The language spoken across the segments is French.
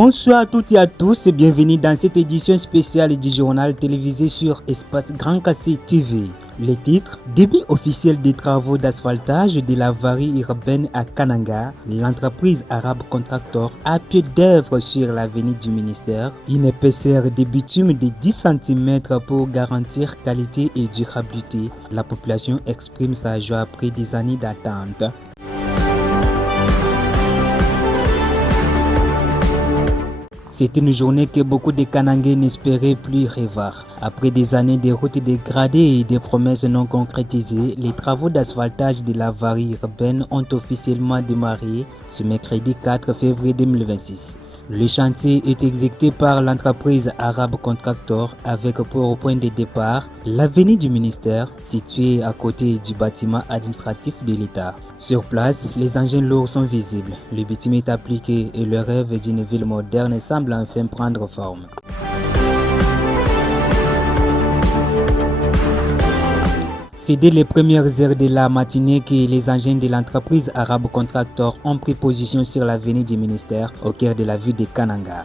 Bonsoir à toutes et à tous et bienvenue dans cette édition spéciale du journal télévisé sur Espace Grand Cassé TV. Les titres: début officiel des travaux d'asphaltage de la voirie urbaine à Kananga, l'entreprise arabe Contractor a pied d'œuvre sur l'avenue du ministère, une épaisseur de bitume de 10 cm pour garantir qualité et durabilité. La population exprime sa joie après des années d'attente. C'est une journée que beaucoup de Kanangais n'espéraient plus revoir. Après des années de routes dégradées et des promesses non concrétisées, les travaux d'asphaltage de la voirie urbaine ont officiellement démarré ce mercredi 4 février 2026. Le chantier est exécuté par l'entreprise arabe Contractor avec pour point de départ l'avenue du ministère située à côté du bâtiment administratif de l'État. Sur place, les engins lourds sont visibles, le bitume est appliqué et le rêve d'une ville moderne semble enfin prendre forme. C'est dès les premières heures de la matinée que les engins de l'entreprise arabe Contractor ont pris position sur l'avenue du ministère au cœur de la ville de Kananga.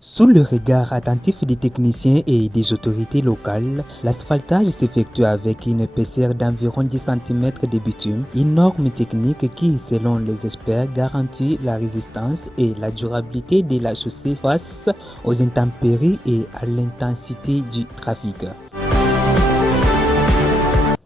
Sous le regard attentif des techniciens et des autorités locales, l'asphaltage s'effectue avec une épaisseur d'environ 10 cm de bitume, une norme technique qui, selon les experts, garantit la résistance et la durabilité de la chaussée face aux intempéries et à l'intensité du trafic.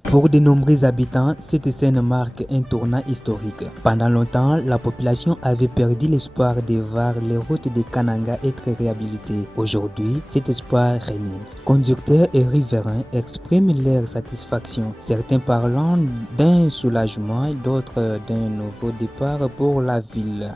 Pour de nombreux habitants, cette scène marque un tournant historique. Pendant longtemps, la population avait perdu l'espoir de voir les routes de Kananga être réhabilitées. Aujourd'hui, cet espoir renaît. Conducteurs et riverains expriment leur satisfaction, certains parlant d'un soulagement, d'autres d'un nouveau départ pour la ville.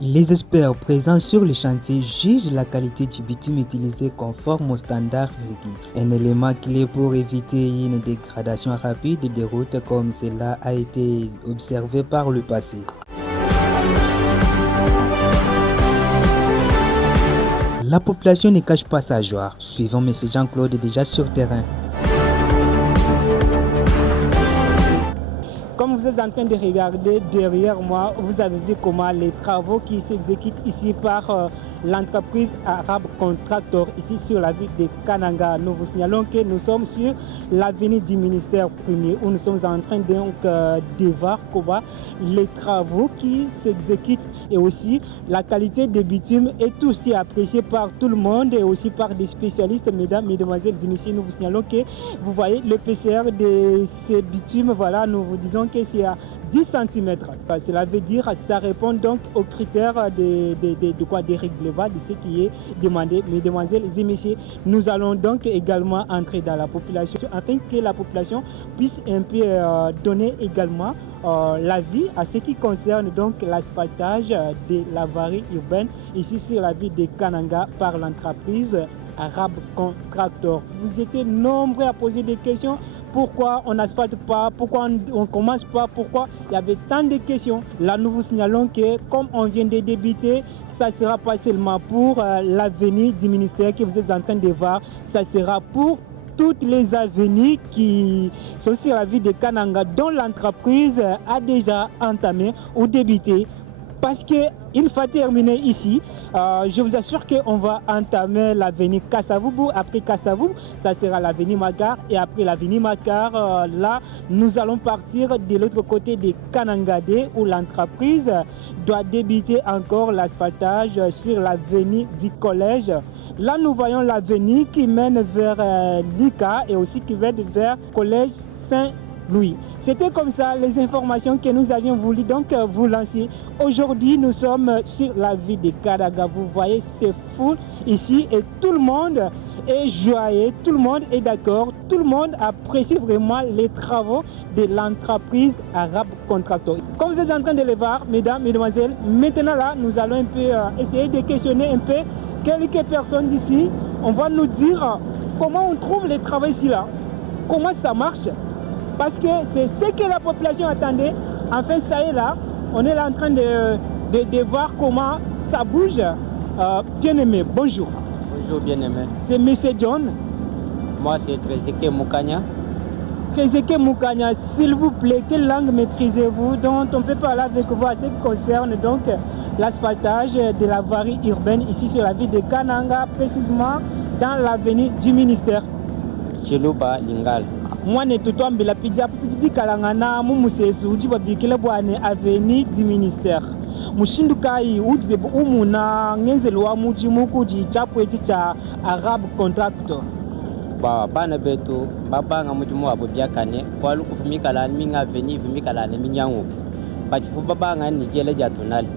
Les experts présents sur le chantier jugent la qualité du bitume utilisé conforme aux standards requis, un élément clé pour éviter une dégradation rapide des routes comme cela a été observé par le passé. La population ne cache pas sa joie. Suivons M. Jean-Claude déjà sur terrain. Comme vous êtes en train de regarder derrière moi, vous avez vu comment les travaux qui s'exécutent ici par l'entreprise arabe Contractor, ici sur la ville de Kananga. Nous vous signalons que nous sommes sur l'avenue du ministère premier où nous sommes en train donc de voir comment les travaux qui s'exécutent et aussi la qualité des bitumes est aussi appréciée par tout le monde et aussi par des spécialistes. Mesdames, mesdemoiselles et messieurs, nous vous signalons que vous voyez l'épaisseur de ces bitumes. Voilà, nous vous disons que c'est à 10 cm. Cela veut dire que ça répond donc aux critères des règlements de ce qui est demandé. Mesdemoiselles et messieurs, nous allons donc également entrer dans la population afin que la population puisse un peu donner également l'avis à ce qui concerne donc l'asphaltage de la voirie urbaine ici sur la ville de Kananga par l'entreprise arabe Contractor. Vous étiez nombreux à poser des questions. Pourquoi on n'asphalte pas? Pourquoi on ne commence pas? Pourquoi? Il y avait tant de questions. Là, nous vous signalons que comme on vient de débuter, ça ne sera pas seulement pour l'avenue du ministère que vous êtes en train de voir, ça sera pour toutes les avenues qui sont sur la ville de Kananga dont l'entreprise a déjà entamé ou débuté. Parce qu'une fois terminé ici, je vous assure qu'on va entamer l'avenue Kassavoubou. Après Kassavoubou, ça sera l'avenue Makar. Et après l'avenue Makar, là, nous allons partir de l'autre côté de Kanangade où l'entreprise doit débuter encore l'asphaltage sur l'avenue du collège. Là, nous voyons l'avenue qui mène vers l'ICA et aussi qui mène vers le collège Saint-Louis. C'était comme ça les informations que nous avions voulu donc vous lancer. Aujourd'hui, nous sommes sur la ville de Kananga. Vous voyez, c'est fou ici et tout le monde est joyeux, tout le monde est d'accord, tout le monde apprécie vraiment les travaux de l'entreprise arabe Contractor. Comme vous êtes en train de le voir, mesdames, mesdemoiselles, maintenant là, nous allons un peu essayer de questionner un peu quelques personnes d'ici. On va nous dire comment on trouve les travaux ici là, comment ça marche. Parce que c'est ce que la population attendait. Enfin, ça y est là, on est là en train de voir comment ça bouge. Bien-aimé, bonjour. Bonjour bien-aimé. C'est M. John. Moi c'est Trézéké Moukanya. Ezeke Moukanya, s'il vous plaît, quelle langue maîtrisez-vous dont on peut parler avec vous à ce qui concerne donc l'asphaltage de la voirie urbaine ici sur la ville de Kananga, précisément dans l'avenue du ministère? Chiluba Lingal. Moi, ne tuto ambila pidja pidji kalangana mu musesu uji babikile bwane avenue du ministère. Mushindu kai uji umuna ngenzelwa muji mukuji chapo eti cha Arab Contractor. Bana betu babanga mujimu wabo byakane kwalu kufumikala minga avenue fumikala ne minyangu. Bachifu babanga ni jele jatonali.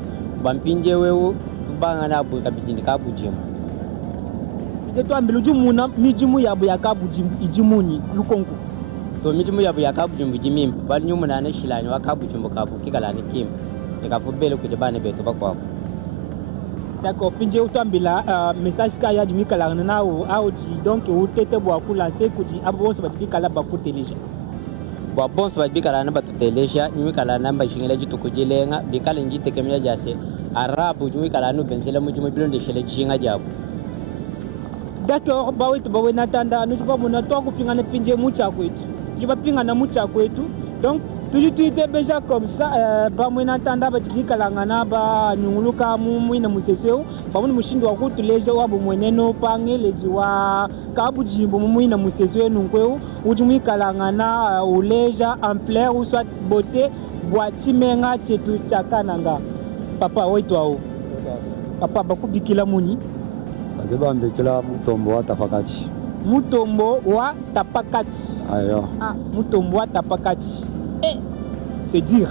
Bampinje wewe babanga na buka bijindi kabujimu. Jeto ambiluju muna mijimu yabo yakabujimu ijimuni lukonku. To mijimu yabo yakabujimbu jimim bali nyumu na neshilani wakabujimbu kabukikala ni kim. Nikafubele kujabane betu bakwa. D'accord, pinje utambila message kaya jimikala na auji donc utete bwa kulancer kuji abonso badikala bakuteleja. Bwa bonso badikala na batuteleja nyimikala namba shingile jitu kujilenga bikala njite kemya jase arabu jimikala no benzela mujimu bilonde shele jinga jabu. D'accord, bawetu bawe natanda nujuba muna to kupingana pinje mucha kwetu. Jiba pingana mucha kwetu. Donc tuite beja comme ça ba mwena tanda ba tikikala ngana ba nyunguluka mwina museseu ba mwini mushindu wa kutuleja wa bu mweneno pangele jiwa kabu jimbo mwina museseu nunkweu ujumikala ngana uleja ampleur ou soit beauté boitimenga tietu chakananga papa wetu ao papa bakubikila muni Badeba mbikila mutombo wa tapakati. Mutombo wa tapakati. Ayo. Ah, mutombo wa tapakati. C'est dire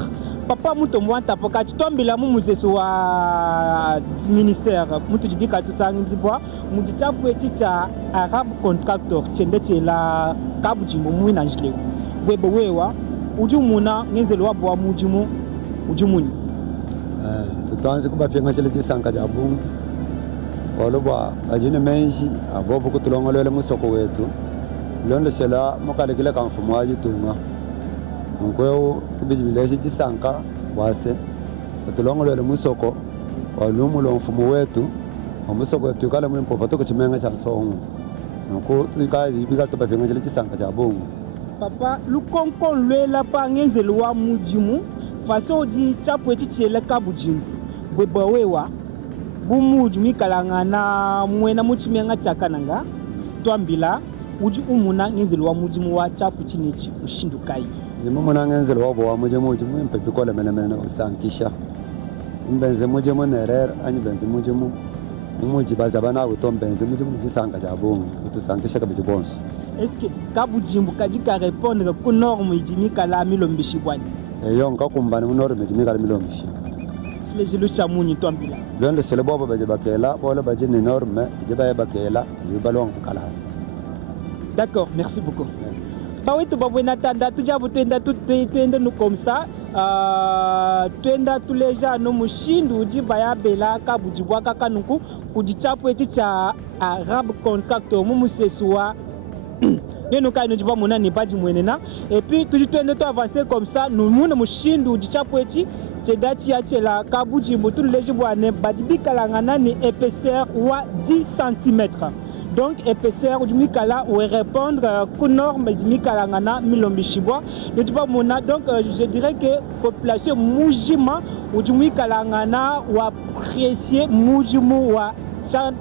papa mutombo wa tapakati tombila mu museso wa ministère mutujibika tusangizibwa mudichapu eticha Arab Contractor chende chela kabujimbo mwina njile webo wewa ujumuna ngenzelo wabwa mujimu ujumuni Tutanzi kuba penga chele chisanga jabu Olubwa ajine menshi abobo kutulongolele musoko wetu londo sela mukalekile kamfumo wajitunga Nkweo kibijibileshi chisanka wase kutulongolele musoko walumulo mfumo wetu omusoko wetu kala mwimpo patuko chimenga cha songo nko ikaji ibika tuba penga chele chisanka jabu papa lukonkon lwela pa ngenzelo wa mujimu faso di chapu etichele kabujimbu bweba wewa bumuju mikalanga na mwena muchimenga chakananga twambila uji umuna ngenzelo wa mujimu wa chapu chinichi ushindukai nimumuna ngenzelo wa mujimu ujimu impepe kola mene usankisha mbenze mujimu nerer ani benze mujimu umuji bazabana utombenze mujimu jisanga jabungu utusankisha kabijibonso est-ce que kabujimbu kajika répondre ku norme ijimikala milombishi bwani eyo ngakumbani norme ijimikala milombishi lejilu chamunyi twambila londo sele bobo baje bakela bola baje ni norme je baye bakela je balong kalas. D'accord, merci beaucoup. Bawetu babwena tanda tujabu twenda nous comme ça twenda tuleja no mushindu jibaya bela kabujibwa kakanuku kujichapu eti cha Arab Contractor mumusesua Neno kai no jiba mona ni baji mwenena et puis twende to avancer comme ça nous muna mushindu jichapu eti Tedati ya chela kabuji mutu leji bwane badibikala ni épaisseur wa 10 cm. Donc épaisseur du mikala ou répondre aux normes du mikala ngana milombishibwa. Donc je dirais que population mujima ou du mikala ngana ou apprécier mujimu wa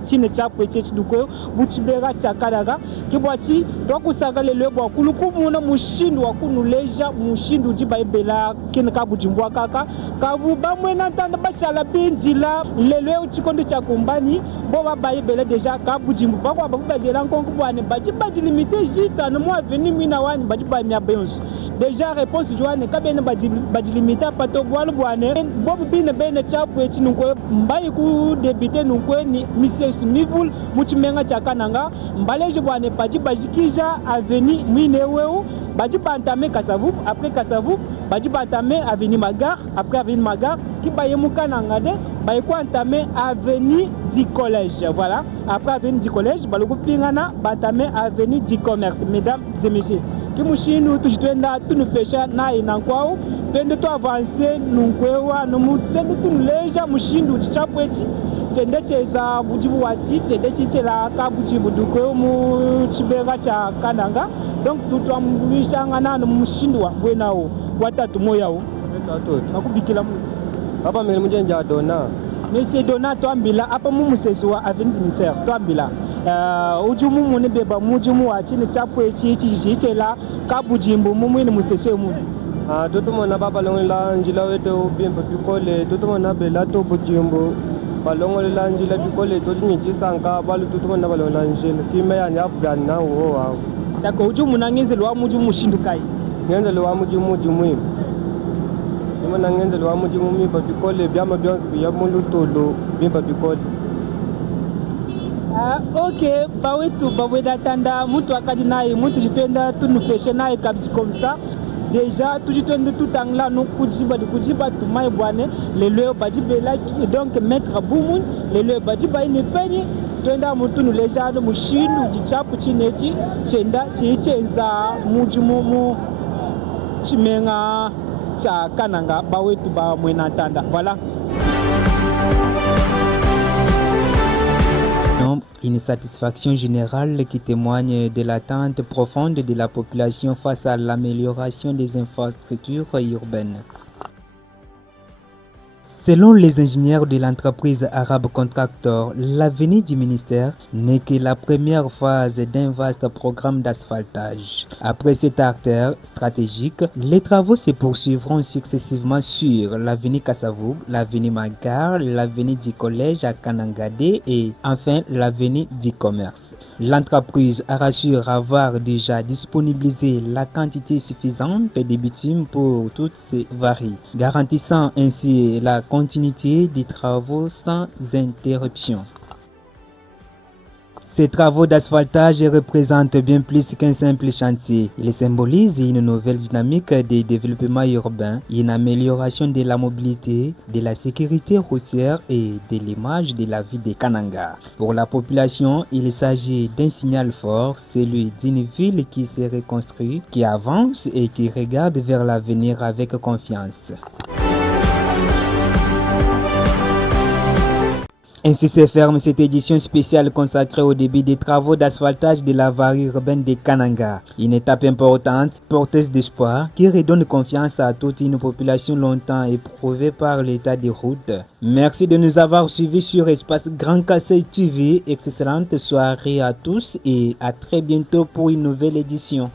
chine chapo echechi duko butibera chakaraga kibwati donc usagale lebo kuluku muna mushindu wa kunuleja mushindu jibaibela kene kabujimbwa kaka kavu bamwena ntanda bashala bindila lelo uchikondo cha kumbani bo baibela déjà kabujimbu bakwa babajela nkonku bwane baji limité juste en mois venu mina wani baji ba mia beyons déjà réponse joane kabene baji limité pato bwalo bwane bobu bine bene chapo echi nunko mbayi ku débiter nunko ni Mises Mivul muchimenga chakananga mbaleje bwane baji bajikija avenue Mwineweu baji bantame Kasavubu après Kasavubu baji bantame avenue Magar après avenue Magar qui baye mukananga de baye ko entamé avenue du collège voilà après avenue du collège baloku pingana bantame avenue du commerce mesdames et messieurs kimushinu tujitwenda tunupesha na inankwao twende to avancer nunkwewa no twende tunuleja mushindu chichapwechi chende cheza bujibu wati chende chichela ka bujibu dukwe mu chibega cha Kananga donc tutwambishanga nanu mushindwa bwenao watatu moyao akubikila mu papa mele mujenja dona monsieur Dona twambila apa mu museswa avenue Mifer twambila ujumu mune beba mujumu wati ni chapwe chichela ka bujimbu mumwini museswe mu tutumona papa longolela njila wetu bimba bikole tutumona bela to bujimbu balongolela njila bikole to nyichisanka balu tutumona balongolela njila kime ya nyafugan na wo wa dako ujumu nangenze lwa mujumu shindukai ngenze lwa mujumu jumwi imana ngenze lwa mujumu bimba bikole byama byonse bya mundu tolo bimba bikole ok bawetu baweda tanda mutu akadi naye mutu jitenda tunufeshe naye kabji comme ça déjà tujitende tutangla no kujiba tumai bwane lelo bajibela donc mettre bumun lelo bajiba ine penye twenda mutunu lejano mushindu jichapu chinechi chenda chichenza mujimumu chimenga cha Kananga bawetu ba mwena tanda voilà. Une satisfaction générale qui témoigne de l'attente profonde de la population face à l'amélioration des infrastructures urbaines. Selon les ingénieurs de l'entreprise Arabe Contractor, l'avenir du ministère n'est que la première phase d'un vaste programme d'asphaltage. Après cette artère stratégique, les travaux se poursuivront successivement sur l'avenue Kassavoub, l'avenue Magar, l'avenue du collège à Kanangade et enfin l'avenue du commerce. L'entreprise rassure avoir déjà disponibilisé la quantité suffisante de bitume pour toutes ces varies, garantissant ainsi la continuité des travaux sans interruption. Ces travaux d'asphaltage représentent bien plus qu'un simple chantier. Ils symbolisent une nouvelle dynamique de développement urbain, une amélioration de la mobilité, de la sécurité routière et de l'image de la ville de Kananga. Pour la population, il s'agit d'un signal fort, celui d'une ville qui se reconstruit, qui avance et qui regarde vers l'avenir avec confiance. Ainsi se ferme cette édition spéciale consacrée au début des travaux d'asphaltage de la voirie urbaine de Kananga. Une étape importante, porteuse d'espoir, qui redonne confiance à toute une population longtemps éprouvée par l'état des routes. Merci de nous avoir suivis sur Espace Grand Kassai TV. Excellente soirée à tous et à très bientôt pour une nouvelle édition.